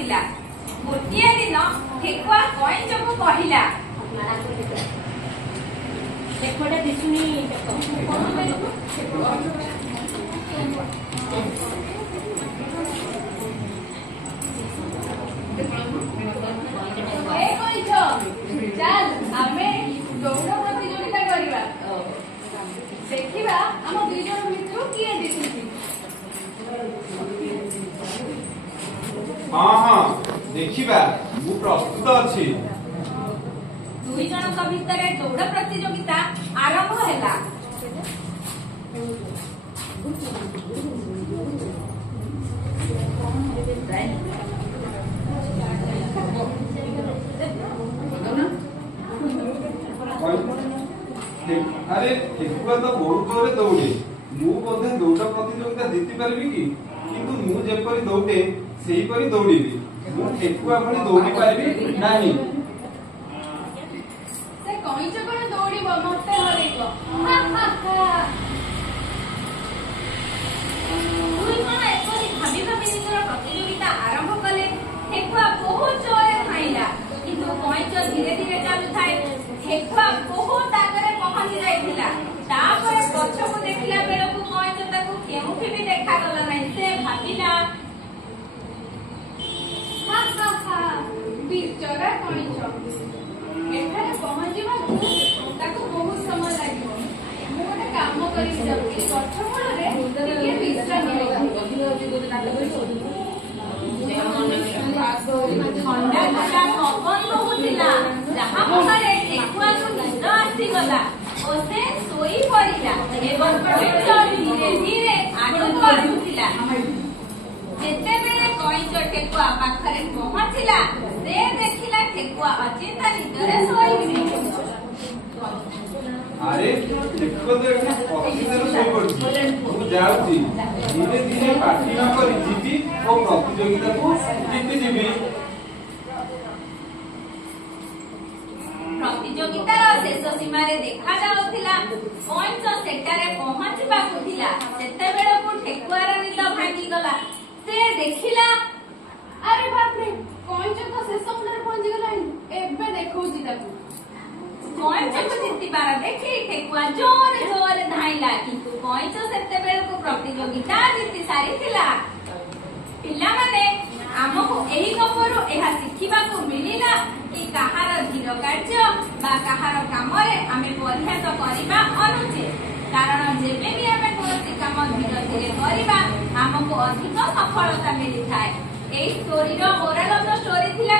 पड़िथिला। गोटिए दिन ठेकुआ कईंच को कहिला देखोटा दिसुनी चल आमे दौड़ प्रतियोगिता करिबा देखिबा हम दुई जन मित्र किए दिसुची। हाँ हाँ देखिबा मु प्रस्तुत अछि। दुई जनक भितर दौड़ प्रतियोगिता आरंभ हैला। अरे ठेकुआ तो बहुत जोरे दौड़े मु बोधे दौड़ प्रतियोगिता जीति पारिबी कि किंतु मु जेपरि दौड़े सेही परि दौड़िबी मु ठेकुआ भली दौड़ी पारिबी नाही। से कईंच कोन दौड़िबो मते हरेइबो दुई जन एपरि भाबी भाबी निजर प्रतियोगिता आरंभ कले। ठेकुआ बहुत जोरे खाइला किंतु कईंच धीरे धीरे चालुथाए। ठेकुआ बहुत आगरे पहुंची जाइथिला। तापर पछकु देखिला बेलकु कईंच ताकु केउठी भी देखा गला नाही। से भाबिला हा हा हा बिचरा कईंच एठारे पहुंचीबाकु ताकु बहुत समय लागिबो। मु गोटे काम करि जाउची गछ मूଳରେ ଟିକେ विश्राम ठंडा ठंडा पवन बहुथिला जहा फଳରେ ठेकुआକୁ ନିଦ ଆସିଗଲା ଓ ସେ ଶୋଇ ପଡ଼ିଲା ଏବଂ କଇଁଚ ଧୀରେ ଧୀରେ ଆଗକୁ ଆସୁଥିଲା। ଯେତେବେଳେ କଇଁଚ ଠେକୁଆ ପାଖରେ ପହଞ୍ଚିଲା ସେ ଦେଖିଲା ଠେକୁଆ ଅଚିନ୍ତା ନିଦରେ ଶୋଇଛି। अरे ठेकुआ तो एठा पक्षीदार सोई पड़छि मु जाउछि धीरे धीरे पार्टी न करी जीबी ओ प्रतियोगिता को जीति जीबी। प्रतियोगितार शेष सीमारे देखा जाउथिला कईंच सेटारे पहुंचबाकु थिला। सेतेबेळकु ठेकुआर निद भांगी गला। से देखिला अरे बाप रे कईंच तो शेष मुंडरे पहुंची गलानी एबे देखौची ताकू। कईंच को जितिबार देखि ठेकुआ जोरे जोरे धाइला किंतु कईंच सेतेबेळकु प्रतियोगिता जीति सारिथिला। पिला माने आमको एही गपरु एहा शिखिबाकु मिलिला कि काहार धीर कार्य बा काहार कामरे आमे परिहास करिबा अनुचित। कारण जेबे भी आमे कोनोसी काम धीरे धीरे करिबा आमको अधिक सफलता मिलिथाय। एही स्टोरी रो मोरल ऑफ द स्टोरी थिला